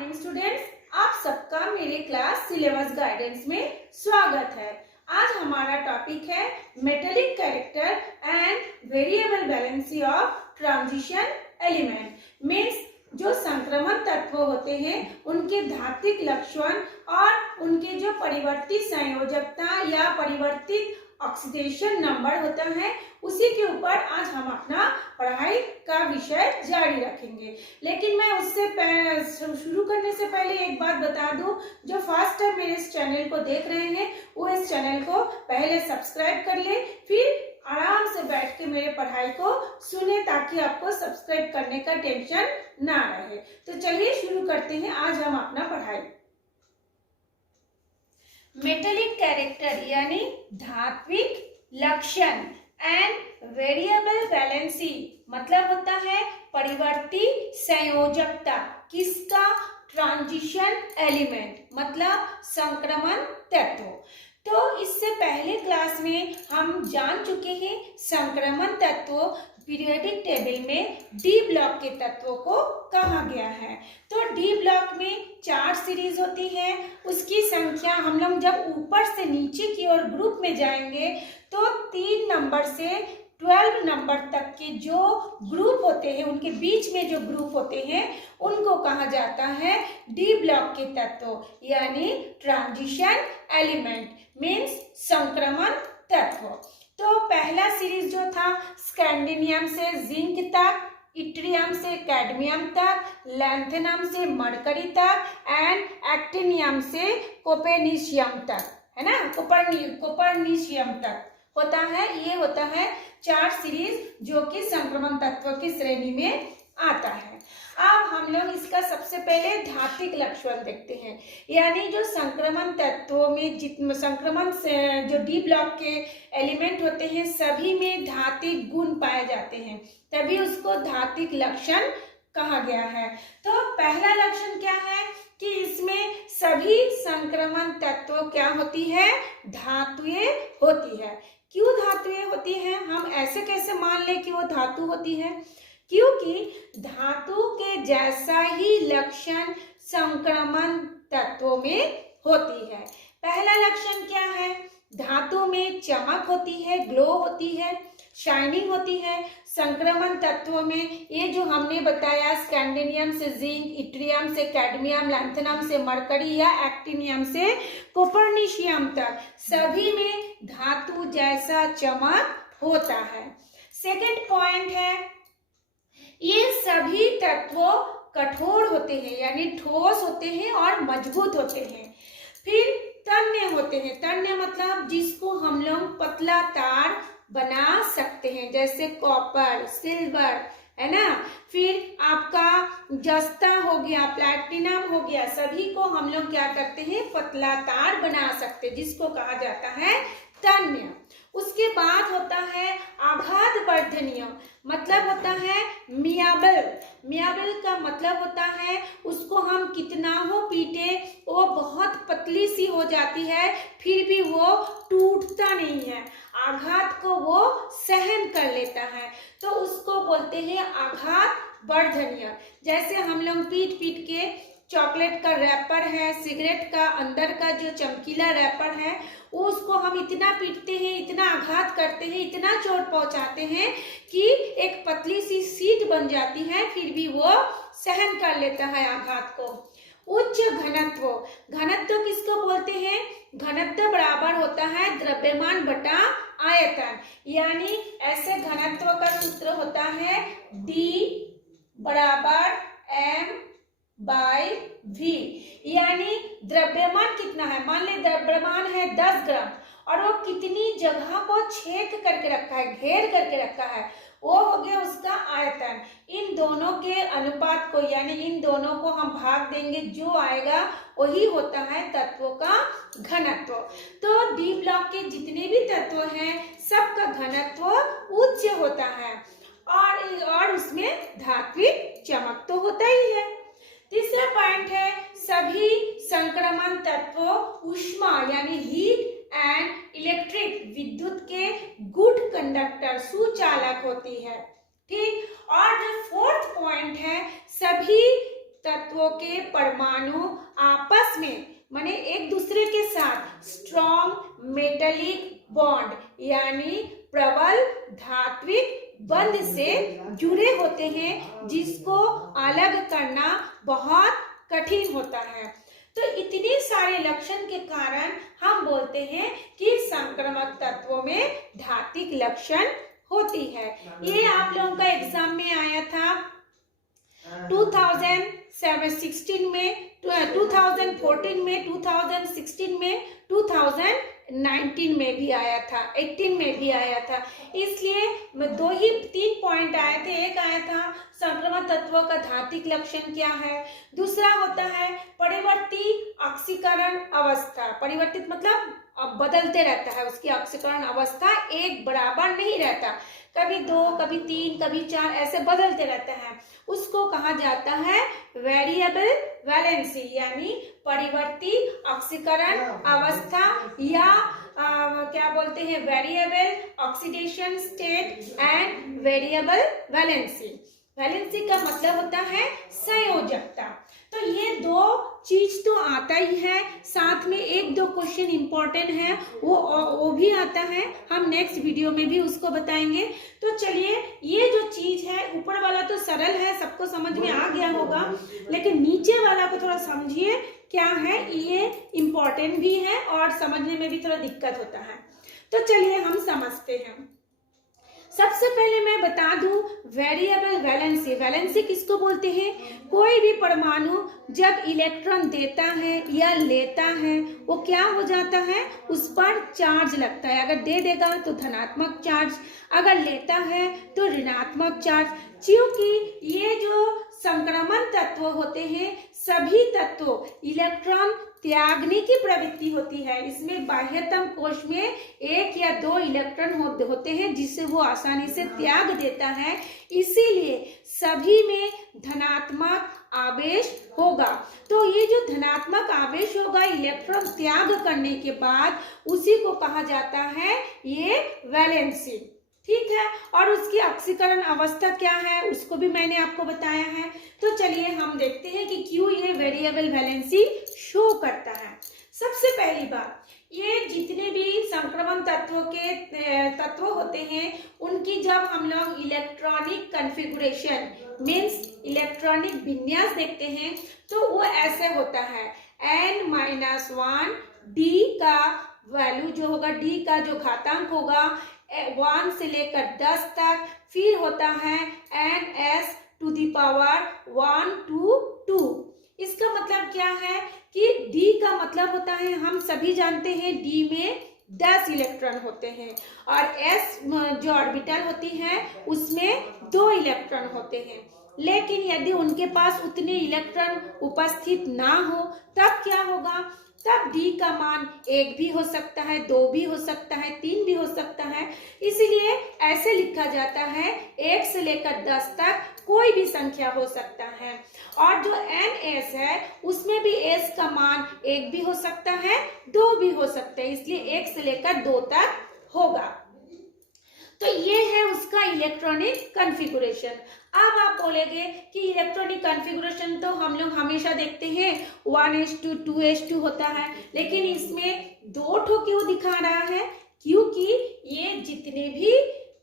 Morning students, आप सबका मेरे क्लास सिलेबस गाइडेंस में स्वागत है। आज हमारा टॉपिक है metallic character and variable valency of transition element. Means जो संक्रमण तत्व होते हैं उनके धात्विक लक्षण और उनके जो परिवर्तित संयोजकता या परिवर्तित ऑक्सीडेशन नंबर होता है, उसी के ऊपर आज हम अपना पढ़ाई का विषय जारी रखेंगे। लेकिन मैं उससे शुरू करने से पहले एक बात बता दूं, जो फर्स्ट टाइम मेरे इस चैनल को देख रहे हैं वो इस चैनल को पहले सब्सक्राइब कर ले, फिर आराम से बैठ के मेरे पढ़ाई को सुने ताकि आपको सब्सक्राइब करने का टेंशन ना रहे। तो चलिए शुरू करते हैं आज हम अपना पढ़ाई। मेटेलिक कैरेक्टर यानी धात्विक लक्षण एंड वेरिएबल वैलेंसी मतलब होता है परिवर्ती संयोजकता। किसका? ट्रांजिशन एलिमेंट मतलब संक्रमण तत्व। तो इससे पहले क्लास में हम जान चुके हैं संक्रमण तत्व पीरियोडिक टेबल में डी ब्लॉक के तत्वों को कहा गया है। तो डी ब्लॉक में 4 सीरीज होती है। उसकी संख्या हम लोग जब ऊपर से नीचे की ओर ग्रुप में जाएंगे तो 3 नंबर से 12 नंबर तक के जो ग्रुप होते हैं, उनके बीच में जो ग्रुप होते हैं उनको कहा जाता है डी ब्लॉक के तत्व यानी ट्रांजिशन एलिमेंट मीन्स संक्रमण तत्व। तो पहला सीरीज जो था स्कैंडिनियम से जिंक तक, इट्रियम से कैडमियम तक, लैंथेनम से मरकरी तक एंड एक्टिनियम से कोपेर्निशियम तक, है ना, कोपर्निशियम तक होता है। ये होता है 4 सीरीज जो कि संक्रमण तत्व की श्रेणी में आता है। अब हम लोग इसका सबसे पहले धात्विक लक्षण देखते हैं, यानी जो संक्रमण तत्वों में संक्रमण से जो डी ब्लॉक के एलिमेंट होते हैं सभी में धात्विक गुण पाए जाते हैं, तभी उसको धात्विक लक्षण कहा गया है। तो पहला लक्षण क्या है कि इसमें सभी संक्रमण तत्व क्या होती है? धातुएं होती है। क्यों धातुएं होती है? हम ऐसे कैसे मान ले कि वो धातु होती है? क्योंकि धातु के जैसा ही लक्षण संक्रमण तत्वों में होती है। पहला लक्षण क्या है? धातु में चमक होती है, ग्लो होती है, शाइनिंग होती है। संक्रमण तत्वों में ये जो हमने बताया स्कैंडिनियम से जिंक, इट्रियम से कैडमियम, लैंथेनम से मरकरी या एक्टिनियम से कोपर्निशियम तक सभी में धातु जैसा चमक होता है। सेकंड पॉइंट है, ये सभी तत्व कठोर होते हैं यानी ठोस होते हैं और मजबूत होते हैं। फिर तन्य होते हैं। तन्य मतलब जिसको हम लोग पतला तार बना सकते हैं, जैसे कॉपर, सिल्वर, है ना। फिर आपका जस्ता हो गया, प्लैटिनम हो गया, सभी को हम लोग क्या करते हैं? पतला तार बना सकते हैं, जिसको कहा जाता है तन्य। उसके बाद होता है आघात वर्धनीय, मतलब होता है मियाबल। मियाबल का मतलब होता है उसको हम कितना हो पीटे वो बहुत पतली सी हो जाती है, फिर भी वो टूटता नहीं है, आघात को वो सहन कर लेता है, तो उसको बोलते हैं आघात वर्धनीय। जैसे हम लोग पीट पीट के चॉकलेट का रैपर है, सिगरेट का अंदर का जो चमकीला रैपर है, वो उसको हम इतना पीटते हैं, इतना आघात करते हैं, इतना चोट पहुंचाते हैं कि एक पतली सी सीट बन जाती है, फिर भी वो सहन कर लेता है आघात को। उच्च घनत्व, घनत्व किसको बोलते हैं? घनत्व बराबर होता है द्रव्यमान बटा आयतन, यानी ऐसे घनत्व का सूत्र होता है D बराबर m/v, यानी द्रव्यमान कितना है? मान ले द्रव्यमान है 10 ग्राम और वो कितनी जगह को छेद करके रखा है, घेर करके रखा है, वो हो गया उसका आयतन। इन दोनों के अनुपात को यानी इन दोनों को हम भाग देंगे, जो आएगा वही होता है तत्वों का घनत्व। तो डी ब्लॉक के जितने भी तत्व हैं सबका घनत्व उच्च होता है और उसमें धात्विक चमक तो होता ही है। तीसरा पॉइंट है सभी संक्रमण तत्व ऊष्मा यानी हीट एंड इलेक्ट्रिक विद्युत के गुड कंडक्टर सुचालक होती है। ठीक, और जो फोर्थ पॉइंट है सभी तत्वों के परमाणु आपस में माने एक दूसरे के साथ स्ट्रॉन्ग मेटेलिक बॉन्ड यानी प्रबल धात्विक बंध से जुड़े होते हैं, जिसको अलग करना बहुत कठिन होता है। तो इतने सारे लक्षण के कारण हम बोलते हैं कि संक्रामक तत्वों में धात्विक लक्षण होती है। ये आप लोगों का एग्जाम में आया था 2016 में, 2014 में, 2016 में, 2019 में भी आया था, 18 में भी आया था। इसलिए 3 पॉइंट आए थे। एक आया था संक्रामक तत्वों का धात्विक लक्षण क्या है, दूसरा होता है परिवर्ती ऑक्सीकरण अवस्था। परिवर्तित मतलब बदलते रहता है, उसकी ऑक्सीकरण अवस्था एक बराबर नहीं रहता, कभी 2, कभी 3, कभी 4 ऐसे बदलते रहता है। उसको कहा जाता है वेरिएबल वैलेंसी यानी परिवर्ती ऑक्सीकरण अवस्था या क्या बोलते हैं variable oxidation state and variable valency. Valency का मतलब होता है संयोजकता। तो ये 2 चीज तो आता ही है, साथ में 1-2 क्वेश्चन इंपॉर्टेंट है वो भी आता है, हम नेक्स्ट वीडियो में भी उसको बताएंगे। तो चलिए, ये जो चीज है ऊपर वाला तो सरल है, सबको समझ में आ गया होगा, लेकिन नीचे वाला को थोड़ा समझिए क्या है, ये इंपॉर्टेंट भी है और समझने में भी थोड़ा दिक्कत होता है। तो चलिए हम समझते हैं। सबसे पहले मैं बता दूं वेरिएबल वैलेंसी। वैलेंसी किसको बोलते हैं? कोई भी परमाणु जब इलेक्ट्रॉन देता है या लेता है वो क्या हो जाता है, उस पर चार्ज लगता है। अगर दे देगा तो धनात्मक चार्ज, अगर लेता है तो ऋणात्मक चार्ज। क्योंकि ये जो संक्रमण तत्व होते हैं, सभी तत्वों इलेक्ट्रॉन त्यागने की प्रवृत्ति होती है। इसमें बाह्यतम कोश में 1 या 2 इलेक्ट्रॉन होते हैं जिसे वो आसानी से त्याग देता है, इसीलिए सभी में धनात्मक आवेश होगा। तो ये जो धनात्मक आवेश होगा इलेक्ट्रॉन त्याग करने के बाद, उसी को कहा जाता है ये वैलेंसी। ठीक है, और उसकी ऑक्सीकरण अवस्था क्या है उसको भी मैंने आपको बताया है। तो चलिए हम देखते हैं कि क्यों ये वेरिएबल वैलेंसी शो करता है। सबसे पहली बात, ये जितने भी संक्रमण तत्वों के तत्व होते हैं, उनकी जब हम लोग इलेक्ट्रॉनिक कॉन्फ़िगरेशन मीन्स इलेक्ट्रॉनिक विन्यास देखते हैं तो वो ऐसे होता है n-1 d का वैल्यू जो होगा, d का जो घातांक होगा 1 से लेकर 10 तक, फिर होता है ns⁻1 to 2। इसका मतलब क्या है कि d का मतलब होता है, हम सभी जानते हैं d में 10 इलेक्ट्रॉन होते हैं और s जो ऑर्बिटल होती है उसमें 2 इलेक्ट्रॉन होते हैं। लेकिन यदि उनके पास उतने इलेक्ट्रॉन उपस्थित ना हो तब क्या होगा, तब d का मान 1 भी हो सकता है, 2 भी हो सकता है, 3 भी हो सकता है। इसीलिए ऐसे लिखा जाता है 1 से लेकर 10 तक कोई भी संख्या हो सकता है। और जो ns है उसमें भी s का मान 1 भी हो सकता है, 2 भी हो सकता है, इसलिए 1 से लेकर 2 तक होगा। तो ये है उसका इलेक्ट्रॉनिक कॉन्फ़िगरेशन। अब आप बोलेंगे कि इलेक्ट्रॉनिक कॉन्फ़िगरेशन तो हम लोग हमेशा देखते हैं 1s2 2s2 होता है, लेकिन इसमें 2 ठो क्यों दिखा रहा है? क्योंकि ये जितने भी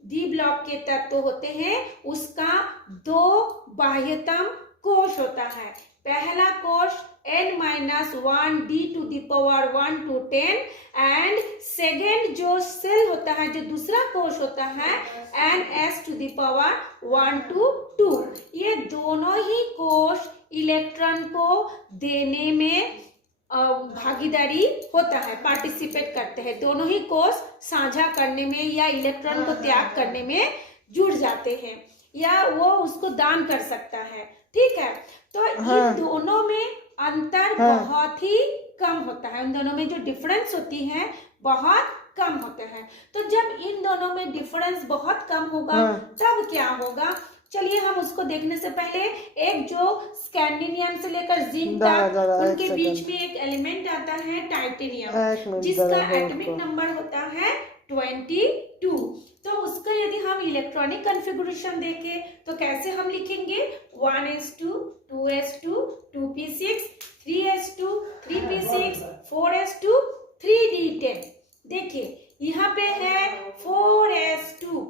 डी ब्लॉक के तत्व होते हैं उसका 2 बाह्यतम कोश होता है। पहला कोश n-1 d⁻1 to 10 and second जो सेल होता है, जो दूसरा कोश होता है ns⁻1 to 2। ये दोनों ही कोश इलेक्ट्रॉन को देने में भागीदारी होता है, पार्टिसिपेट करते हैं। दोनों ही कोश साझा करने में या इलेक्ट्रॉन को त्याग करने में जुड़ जाते हैं या वो उसको दान कर सकता है। ठीक है, तो इन दोनों में अंतर बहुत ही कम होता है, इन दोनों में जो डिफरेंस होती है बहुत कम होते हैं। तो जब इन दोनों में डिफरेंस बहुत कम होगा तब क्या होगा, चलिए हम उसको देखने से पहले एक जो स्कैंडिनियम से लेकर जिंक तक उनके बीच में एक एलिमेंट आता है टाइटेनियम, जिसका एटॉमिक नंबर होता है 22। तो उसका यदि हम इलेक्ट्रॉनिक कॉन्फ़िगरेशन देखें तो कैसे हम लिखेंगे 1s2, 2s2, 2p6, 3s2, 3p6, 4s2, 3d10। देखिए यहाँ पे है 4s2,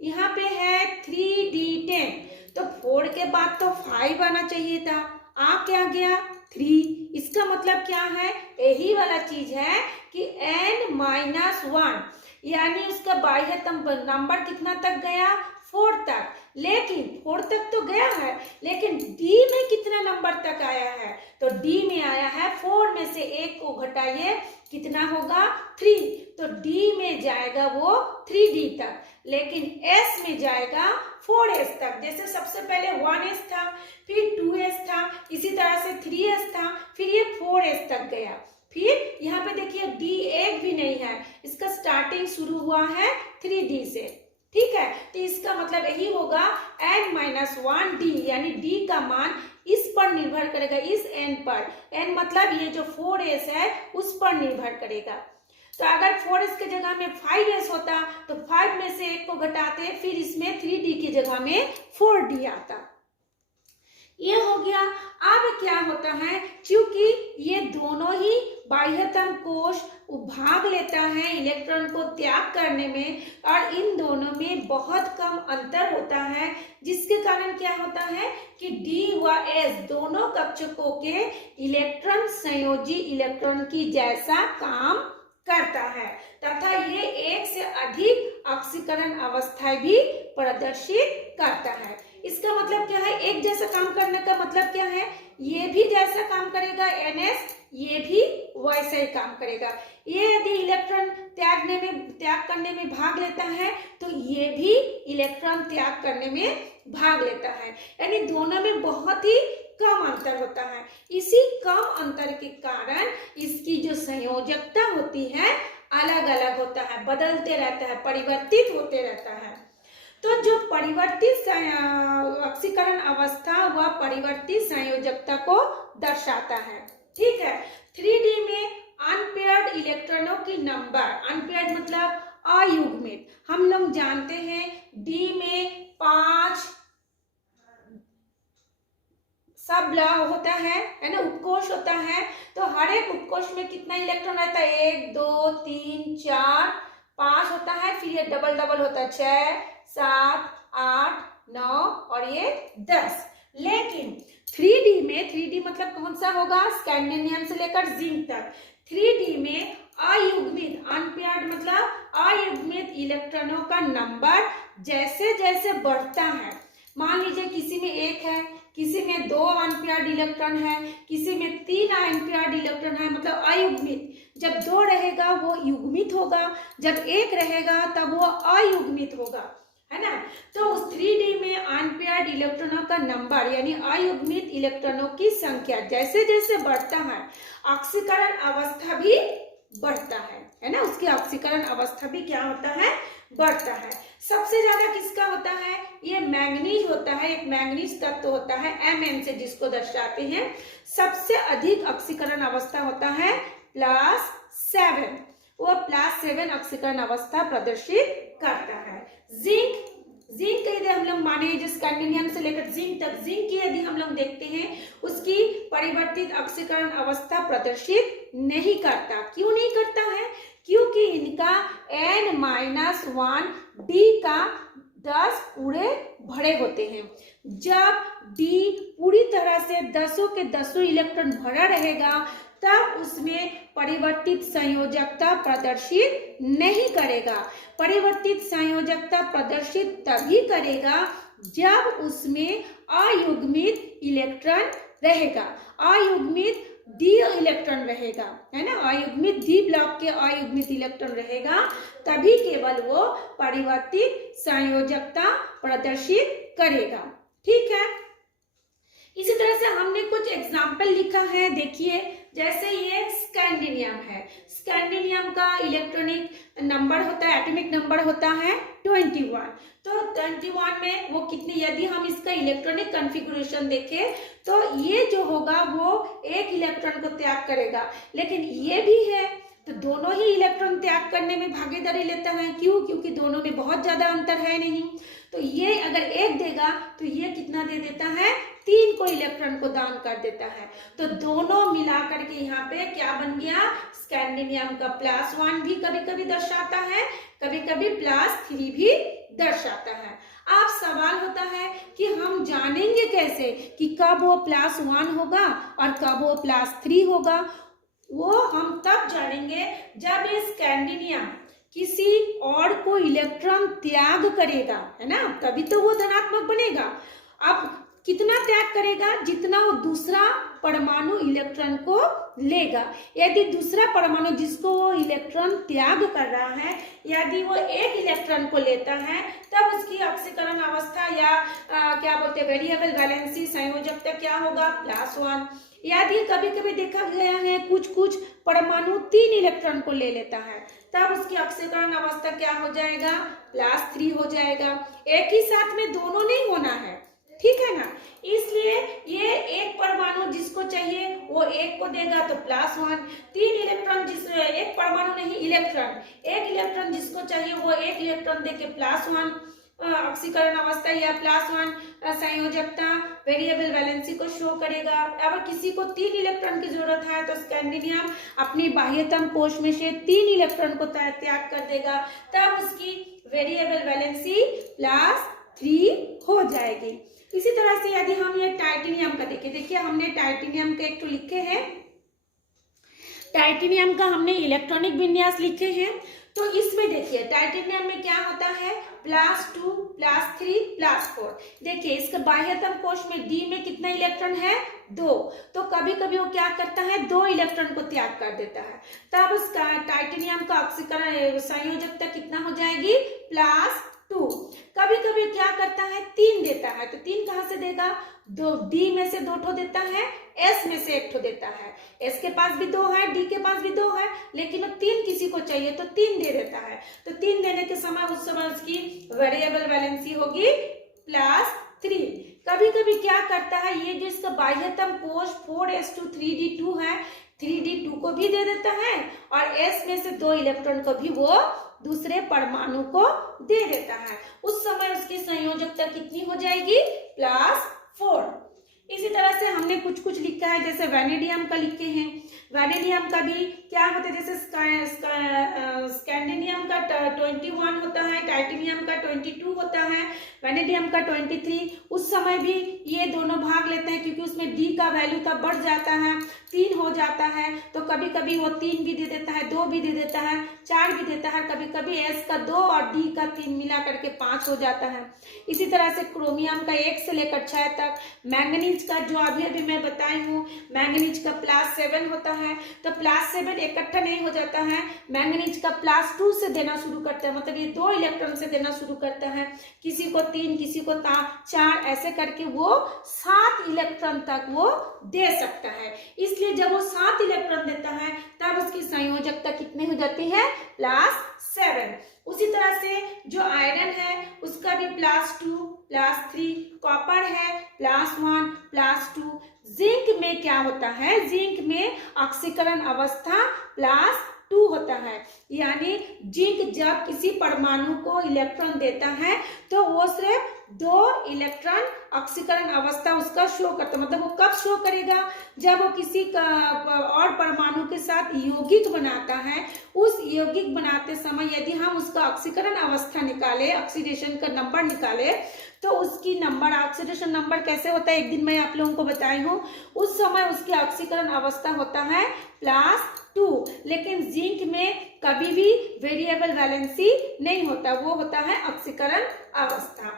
यहाँ पे है 3d10, तो 4 के बाद तो 5 आना चाहिए था, आ क्या गया 3। इसका मतलब क्या है, यही वाला चीज है कि n-1 यानी उसका बाह्यतम नंबर कितना तक गया 4 तक, लेकिन 4 तक तो गया है, लेकिन d में कितना नंबर तक आया है, तो d में आया है 4 में से 1 को घटाइए कितना होगा 3, तो d में जाएगा वो 3d तक, लेकिन s में जाएगा 4s तक। जैसे सबसे पहले 1s था, फिर 2s था, इसी तरह से 3s था, फिर ये 4s तक गया। फिर यहाँ पे देखिए d एक भी नहीं है, इसका स्टार्टिंग शुरू हुआ है 3d से, ठीक है। तो इसका मतलब यही होगा n-1d, यानी d का मान इस पर निर्भर करेगा, इस n पर, n मतलब ये जो 4s है उस पर निर्भर करेगा। तो अगर 4s के जगह में 5s होता तो 5 में से 1 को घटाते, फिर इसमें 3d की जगह में 4d आता। ये हो गया। अब क्या होता है, क्योंकि ये दोनों ही बाह्यतम कोश भाग लेता है इलेक्ट्रॉन को त्याग करने में, और इन दोनों में बहुत कम अंतर होता है, जिसके कारण क्या होता है कि d व s दोनों कक्षकों के इलेक्ट्रॉन संयोजी इलेक्ट्रॉन की जैसा काम करता है, तथा ये एक से अधिक ऑक्सीकरण अवस्थाएं भी प्रदर्शित करता है। इसका मतलब क्या है, एक जैसा काम करने का मतलब क्या है, ये भी जैसा काम करेगा ns, ये भी वैसे ही काम करेगा। ये यदि इलेक्ट्रॉन त्याग करने में भाग लेता है तो ये भी इलेक्ट्रॉन त्याग करने में भाग लेता है, यानी दोनों में बहुत ही कम अंतर होता है। इसी कम अंतर के कारण इसकी जो संयोजकता होती है अलग अलग होता है, बदलते रहता है, परिवर्तित होते रहता है। तो जो परिवर्तित ऑक्सीकरण अवस्था व परिवर्तित संयोजकता को दर्शाता है, ठीक है। 3d में अनपेयर्ड इलेक्ट्रॉनों की नंबर, अनपेयर्ड मतलब अयुग्मित, हम लोग जानते हैं d में 5 सब होता है ना, उपकोष होता है, तो हर एक उपकोष में कितना इलेक्ट्रॉन रहता है, 1 2 3 4 5 होता है, फिर ये डबल डबल होता है 6 7 8 9 और ये 10। लेकिन 3d मतलब कौन सा होगा, स्कैंडिनियम से लेकर जिंक तक। 3d में अयुग्मित, अनपेयर्ड मतलब अयुग्मित इलेक्ट्रॉनों का नंबर जैसे जैसे बढ़ता है, मान लीजिए किसी में 1 है, किसी में 2 अनपेयर्ड इलेक्ट्रॉन है, किसी में 3 अनपेयर्ड इलेक्ट्रॉन है, मतलब अयुग्मित। जब 2 रहेगा वो युग्मित होगा, जब 1 रहेगा तब वो अयुग्मित होगा, है ना। तो उस 3d में अनपेयर्ड इलेक्ट्रॉनों का नंबर यानी अयुग्मित इलेक्ट्रॉनों की संख्या जैसे जैसे बढ़ता है, ऑक्सीकरण अवस्था भी बढ़ता है ना, उसकी ऑक्सीकरण अवस्था भी क्या होता है, बढ़ता है। सबसे ज्यादा किसका होता है, ये मैंगनीज होता है, एक मैंगनीज तत्व होता है Mn से जिसको दर्शाते हैं। सबसे अधिक ऑक्सीकरण अवस्था होता है +7, वो +7 ऑक्सीकरण अवस्था प्रदर्शित करता है। जिंक जिंक यदि हम लोग माने जो स्कैंडिनियम से लेकर जिंक तक, जिंक की यदि हम लोग देखते हैं उसकी परिवर्तित ऑक्सीकरण अवस्था प्रदर्शित नहीं करता। क्यों नहीं करता है, क्योंकि इनका n-1 d का 10 पूरे भरे होते हैं। जब d पूरी तरह से 10 के 10 इलेक्ट्रॉन भरा रहेगा तब उसमें परिवर्तित संयोजकता प्रदर्शित नहीं करेगा। परिवर्तित संयोजकता प्रदर्शित तभी करेगा जब उसमें अयुग्मित इलेक्ट्रॉन रहेगा, अयुग्मित d इलेक्ट्रॉन रहेगा, है ना, अयुग्मित d ब्लॉक के अयुग्मित इलेक्ट्रॉन रहेगा, तभी केवल वो परिवर्तित संयोजकता प्रदर्शित करेगा, ठीक है। इसी तरह से हमने कुछ एग्जाम्पल लिखा है, देखिए जैसे ये स्कैंडिनियम है, स्कैंडिनियम का इलेक्ट्रॉनिक नंबर होता है, एटॉमिक नंबर होता है 21। तो 21 में वो कितने, यदि हम इसका इलेक्ट्रॉनिक कॉन्फ़िगरेशन देखें तो ये जो होगा वो 1 इलेक्ट्रॉन को त्याग करेगा, लेकिन ये भी है तो दोनों ही इलेक्ट्रॉन त्याग करने में भागीदारी लेता है। क्यों? क्योंकि दोनों में बहुत ज्यादा अंतर है नहीं। तो ये अगर एक देगा तो ये कितना दे देता है? 3 को इलेक्ट्रॉन को दान कर देता है। तो दोनों मिलाकर के यहाँ पे क्या बन गया? स्कैंडिनियम का +1 भी कभी कभी दर्शाता है, कभी कभी +3 भी दर्शाता है। अब सवाल होता है कि हम जानेंगे कैसे कि कब वो +1 होगा और कब वो +3 होगा? वो हम तब जानेंगे जब ये स्कैंडिनियम किसी और को इलेक्ट्रॉन त्याग करेगा, है ना, तभी तो वो धनात्मक बनेगा। अब कितना त्याग करेगा? जितना वो दूसरा परमाणु इलेक्ट्रॉन को लेगा। यदि दूसरा परमाणु जिसको वो इलेक्ट्रॉन त्याग कर रहा है, यदि वो एक इलेक्ट्रॉन को लेता है, तब उसकी ऑक्सीकरण अवस्था या क्या बोलते हैं, वेरिएबल वैलेंसी संयोजकता क्या होगा? +1। यदि कभी कभी देखा गया है कुछ परमाणु 3 इलेक्ट्रॉन को ले लेता है, तब उसकी ऑक्सीकरण अवस्था क्या हो जाएगा? +3 हो जाएगा। एक ही साथ में दोनों नहीं होना है, ठीक है ना। इसलिए ये एक परमाणु जिसको चाहिए वो एक को देगा तो +1, 3 इलेक्ट्रॉन एक परमाणु नहीं, एक इलेक्ट्रॉन जिसको चाहिए वो एक इलेक्ट्रॉन देके +1 ऑक्सीकरण अवस्था या +1 संयोजकता वेरिएबल वैलेंसी को शो करेगा। अगर किसी को 3 इलेक्ट्रॉन की जरूरत है तो स्कैंडिनियम अपनी बाह्यतम कोश में से 3 इलेक्ट्रॉन को त्याग कर देगा, तब उसकी वेरिएबल वैलेंसी +3 हो जाएगी। इसी तरह से यदि हम ये टाइटेनियम का देखिए हमने टाइटेनियम के एक तो लिखे हैं, टाइटेनियम का हमने इलेक्ट्रॉनिक विन्यास लिखे हैं। तो इसमें देखिए टाइटेनियम में क्या होता है? +2, +3, +4। देखिए इसके बाह्यतम कोश में डी में कितना इलेक्ट्रॉन है? 2। तो कभी कभी वो क्या करता है? 2 इलेक्ट्रॉन को त्याग कर देता है, तब उसका टाइटेनियम का ऑक्सीकरण संयोजकता कितना हो जाएगी? +2। कभी कभी क्या करता है? 3 देता है, तो 3 कहां से देगा? 2 डी में से 2 ठो देता है, एस में से 1 ठो देता है। एस के पास भी 2 है, डी के पास भी 2 है, लेकिन वो 3 किसी को चाहिए तो 3 दे देता है। तो 3 देने के समय उस समय उसकी वेरिएबल वैलेंसी होगी +3। कभी कभी क्या करता है? ये जो इसका बाह्यतम कोश 4s2 3d2 है, 3d2 को भी दे देता है और s में से 2 इलेक्ट्रॉन को भी वो दूसरे परमाणु को दे देता है। उस समय उसकी संयोजकता कितनी हो जाएगी? +4। इसी तरह से हमने कुछ लिखा है, जैसे वैनेडियम का लिखे हैं। वैनेडियम का भी क्या होता है? जैसे स्कैंडिनियम का 21 होता है, टाइटेनियम का 22 होता है, वैनेडियम का 23। उस समय भी ये दोनों भाग लेते हैं क्योंकि उसमें डी का वैल्यू तब बढ़ जाता है, 3 हो जाता है। तो कभी कभी वो 3 भी दे देता है, 2 भी दे देता है, 4 भी देता है, कभी कभी एस का 2 और डी का 3 मिला करके 5 हो जाता है। इसी तरह से क्रोमियम का 1 से लेकर 6 तक। मैंगनीज का जो अभी मैं बताई हूँ, मैंगनीज का +7 होता है, तो +7 इकट्ठा नहीं हो जाता है, मैंगनीज का +2 से देना शुरू करता है, मतलब ये 2 इलेक्ट्रॉन से देना शुरू करता है, किसी को 3 किसी को 4, ऐसे करके वो 7 इलेक्ट्रॉन तक वो दे सकता है। इसलिए जब वो 7 इलेक्ट्रॉन देता है तब उसकी संयोजकता कितनी हो जाती है? +7। उसी तरह से जो आयरन है उसका भी +2, +3, कॉपर है +1, +2। जिंक में क्या होता है? जिंक में ऑक्सीकरण अवस्था +2 होता है, यानी जिंक जब किसी परमाणु को इलेक्ट्रॉन देता है तो वो सिर्फ 2 इलेक्ट्रॉन ऑक्सीकरण अवस्था उसका शो करता है। मतलब वो कब शो करेगा? जब वो किसी और परमाणु के साथ यौगिक बनाता है। उस यौगिक बनाते समय यदि हम उसका ऑक्सीकरण अवस्था निकाले, ऑक्सीडेशन का नंबर निकाले, तो उसकी नंबर ऑक्सीडेशन नंबर कैसे होता है? एक दिन मैं आप लोगों को बताई हूँ। उस समय उसकी ऑक्सीकरण अवस्था होता है +2, लेकिन जिंक में कभी भी वेरिएबल वैलेंसी नहीं होता, वो होता है ऑक्सीकरण अवस्था।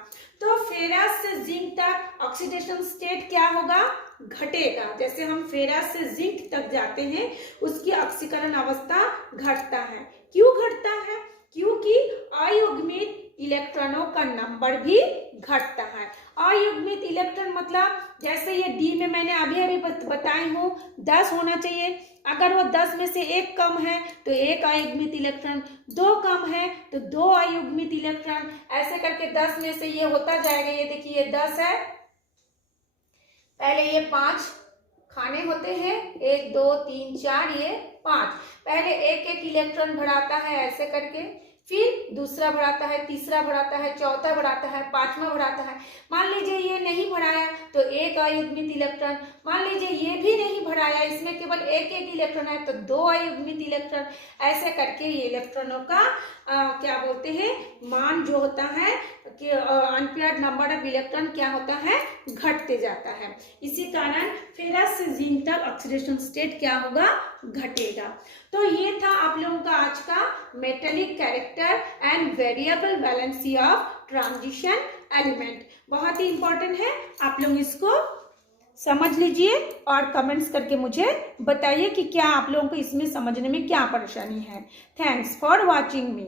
तो फेरस से जिंक तक ऑक्सीडेशन स्टेट क्या होगा? घटेगा। जैसे हम फेरस से जिंक तक जाते हैं उसकी ऑक्सीकरण अवस्था घटता है। क्यों घटता है? क्योंकि अयुग्मित इलेक्ट्रॉनों का नंबर भी घटता है। अयुग्मित इलेक्ट्रॉन मतलब जैसे ये डी में मैंने अभी बताई हूँ 10 होना चाहिए, अगर वो 10 में से 1 कम है तो 1 अयुग्मित इलेक्ट्रॉन, 2 कम है तो 2 अयुग्मित इलेक्ट्रॉन, ऐसे करके 10 में से ये होता जाएगा। ये देखिए ये 10 है, पहले ये 5 खाने होते हैं, 1 2 3 4, ये 5। पहले एक एक इलेक्ट्रॉन बढ़ाता है ऐसे करके, फिर दूसरा बढ़ाता है, तीसरा बढ़ाता है, चौथा बढ़ाता है, पांचवा बढ़ाता है। मान लीजिए ये नहीं बढ़ाया तो एक अयुग्मित इलेक्ट्रॉन, मान लीजिए ये भी नहीं बढ़ाया, इसमें केवल एक एक इलेक्ट्रॉन है तो 2 अयुग्मित इलेक्ट्रॉन। ऐसे करके ये इलेक्ट्रॉनों का क्या बोलते हैं, मान जो होता है कि अनपेयर्ड नंबर ऑफ इलेक्ट्रॉन क्या होता है, घटते जाता है। इसी कारण फेरस से जिंक तक ऑक्सीडेशन स्टेट क्या होगा, घटेगा। तो ये था आप लोगों का आज का metallic character and variable valency of transition element. बहुत ही इंपॉर्टेंट है, आप लोग इसको समझ लीजिए और कमेंट्स करके मुझे बताइए कि क्या आप लोगों को इसमें समझने में क्या परेशानी है। Thanks for watching me.